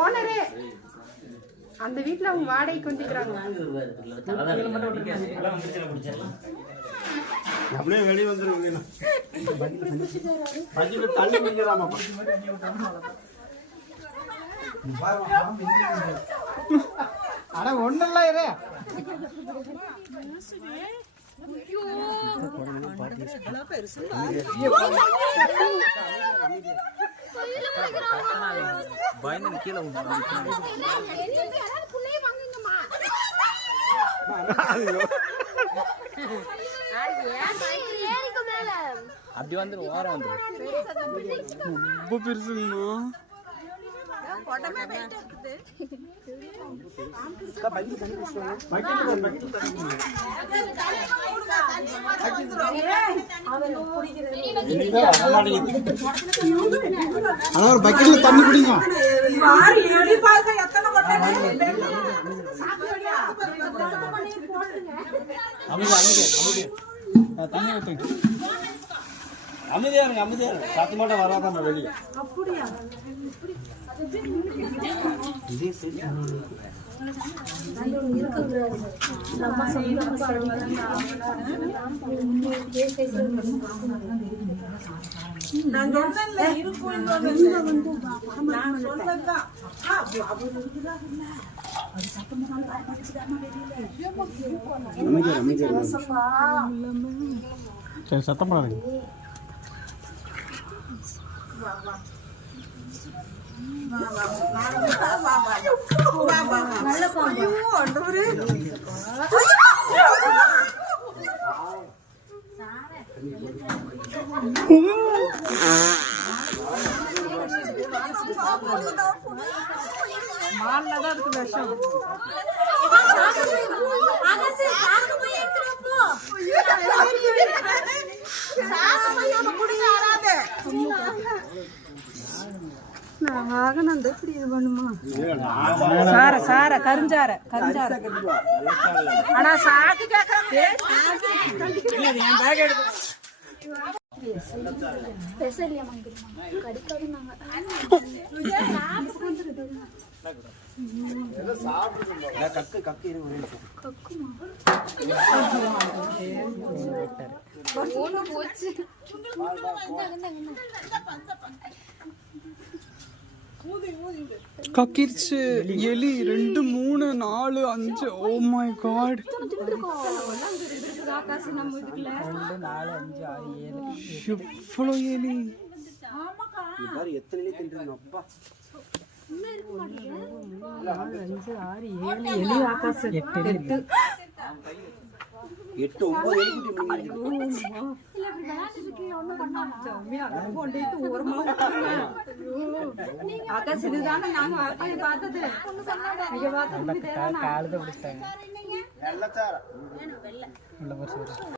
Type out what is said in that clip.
ஓனரே. அந்த வீட்ல அவங்க வாடகைக்கு வந்துக்கிறாங்க. அப்படியே வெளியே பக்கெட்ல தண்ணி குடிக்கலாமா அட ஒண்ணுல்ல இரு. பயந்து கீழே அப்படி வந்து ஓரம் வந்து ரொம்ப பெருசுங்கண்ணா ஆனா ஒரு பக்கெட்ல தண்ணி குடிங்க. தண்ணி ஊத்துங்க. அமைதியா இருங்க அமைதியா இருங்க. சத்து மட்டும் வராதான் வெளியே? நான் இருக்கும். நான் சரி சத்தம் போடாதீங்க. வா, வா, வா, வா, வா. ஐயோ, ஆண்டவரே. சார சார கருஞ்சார கருஞ்சார ஆனா சாக்கு கக்கு கக்கு இருங்க கக்கிருச்சு எலி ரெண்டு மூணு நாலு அஞ்சு. ஓ மை காட் எவ்வளோ எலி? இது எட்டு ஒன்பது ஆகாஷ் இதுதானே நாங்க பார்த்தது. இங்க பார்த்தது காலத்தை பரிசு